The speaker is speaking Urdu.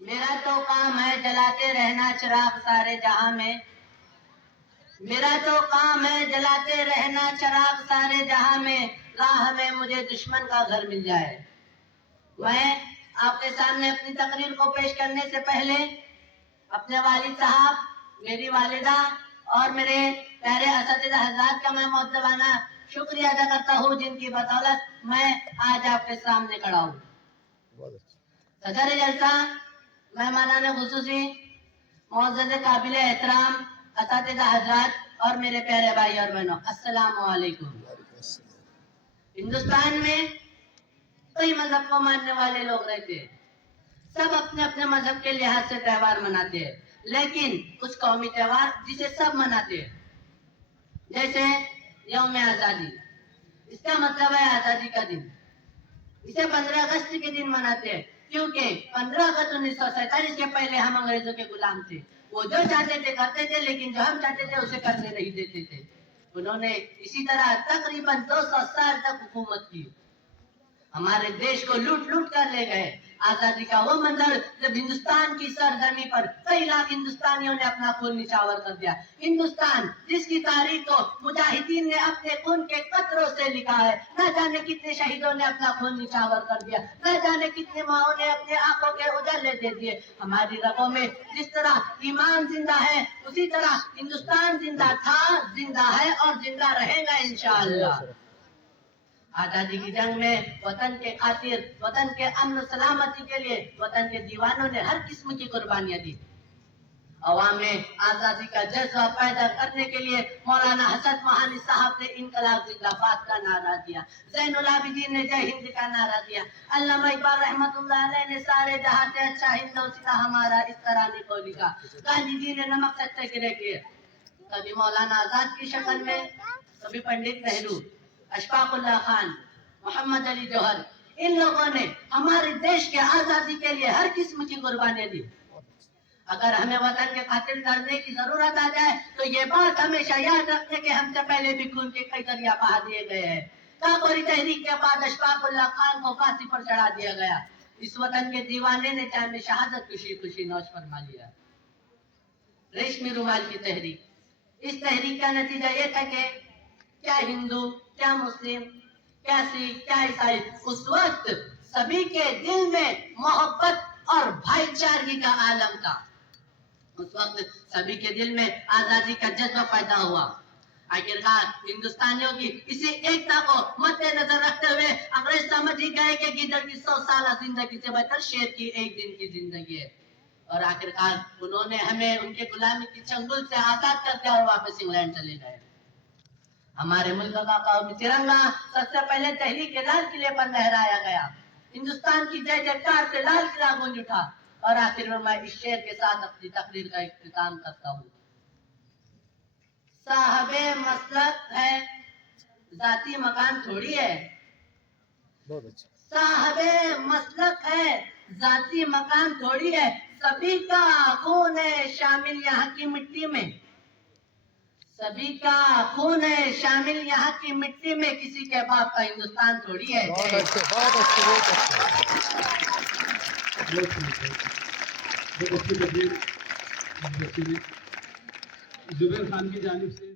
میرا تو کام ہے جلاتے رہنا چراغ سارے جہاں میں، میرا تو کام ہے جلاتے رہنا چراغ سارے جہاں میں، راہ میں مجھے دشمن کا گھر مل جائے۔ میں آپ کے سامنے اپنی تقریر کو پیش کرنے سے پہلے اپنے والد صاحب، میری والدہ اور میرے پیارے اساتذہ حضرات کا میں معتبانہ شکریہ ادا کرتا ہوں، جن کی بدولت میں آج آپ کے سامنے کھڑا ہوں۔ صدر جلسہ، مہمانان خصوصی، معزز قابل احترام اساتذہ حضرات اور میرے پیارے بھائی اور بہنوں، السلام علیکم۔ ہندوستان میں کئی مذہب کو ماننے والے لوگ رہتے ہیں، سب اپنے اپنے مذہب کے لحاظ سے تہوار مناتے ہیں، لیکن کچھ قومی تہوار جسے سب مناتے ہیں، جیسے یوم آزادی، اس کا مطلب ہے آزادی کا دن۔ اسے 15 اگست کے دن مناتے ہیں، کیونکہ 15 اگست 1947 کے پہلے ہم انگریزوں کے غلام تھے۔ وہ جو چاہتے تھے کرتے تھے، لیکن جو ہم چاہتے تھے اسے کرنے نہیں دیتے تھے۔ انہوں نے اسی طرح تقریباً 200 سال تک حکومت کی، ہمارے دیش کو لوٹ لوٹ کر لے گئے۔ آزادی کا وہ منظر جب ہندوستان کی سرزمین پر کئی لاکھ ہندوستانیوں نے اپنا خون نچھاور کر دیا۔ ہندوستان جس کی تاریخ کو مجاہدین نے اپنے خون کے قطروں سے لکھا ہے، نہ جانے کتنے شہیدوں نے اپنا خون نچھاور کر دیا، نہ جانے کتنے ماؤں نے اپنے آنکھوں کے اجالے دے دیے۔ ہماری رگوں میں جس طرح ایمان زندہ ہے، اسی طرح ہندوستان زندہ تھا، زندہ ہے اور زندہ رہے گا انشاءاللہ۔ آزادی کی جنگ میں وطن کے خاطر، وطن کے امن و سلامتی کے لیے وطن کے دیوانوں نے ہر قسم کی قربانیاں دی۔ عوام میں آزادی کا جذبہ پیدا کرنے کے لیے مولانا حسن مہانی صاحب نے انقلاب زندہ باد کا نعرہ دیا، زین العابدین نے جے ہند کا نعرہ دیا، علامہ اقبال رحمت اللہ علیہ نے سارے جہاں سے اچھا ہندوستان ہمارا اس ترانے کو لکھا، گاندھی جی نے نمک ستیہ گرہ کیے، کبھی مولانا آزاد کی شکل میں، کبھی پنڈت نہرو، اشفاق اللہ خان، محمد علی جوہر، ان لوگوں نے ہمارے دیش کے آزادی کے لیے ہر قسم کی قربانیاں دی۔ اگر ہمیں وطن کے خاطر لڑنے کی ضرورت آ جائے تو یہ بات ہمیشہ یاد رکھنے کہ ہم سے پہلے بھی خون کے کئی دریا بہا دیے گئے ہیں۔ کاکوری تحریک کے بعد اشفاق اللہ خان کو پھانسی پر چڑھا دیا گیا، اس وطن کے دیوانے نے جام شہادت خوشی خوشی نوش فرما لیا۔ ریشمی رومال کی تحریک، اس تحریک کا نتیجہ یہ تھا کہ کیا ہندو، کیا مسلم، کیا سکھ، کیا عیسائی، اس وقت سبھی کے دل میں محبت اور بھائی چارگی کا عالم تھا۔ اس وقت سبھی کے دل میں آزادی کا جذبہ پیدا ہوا۔ آخرکار ہندوستانیوں کی اسی ایکتا کو مد نظر رکھتے ہوئے انگریز سمجھ ہی گئے کہ گیدڑ کی 100 سالہ زندگی سے بہتر شیر کی ایک دن کی زندگی ہے، اور آخرکار انہوں نے ہمیں ان کے غلامی کی چنگل سے آزاد کر دیا اور واپس انگلینڈ چلے گئے۔ ہمارے ملک کا قومی ترنگا سب سے پہلے دہلی کے لال قلعے پر لہرایا گیا، ہندوستان کی جے جےکار سے لال قلعہ گونج اٹھا، اور آخر میں اس شعر کے ساتھ اپنی تقریر کا اختتام کرتا ہوں۔ صاحب مسلک ہے، ذاتی مکان تھوڑی ہے، صاحب مسلک ہے، ذاتی مکان تھوڑی ہے، سبھی کا خون ہے شامل یہاں کی مٹی میں، سبھی کا خون ہے شامل یہاں کی مٹی میں، کسی کے باپ کا ہندوستان تھوڑی ہے۔ زبیر خان کی جانب سے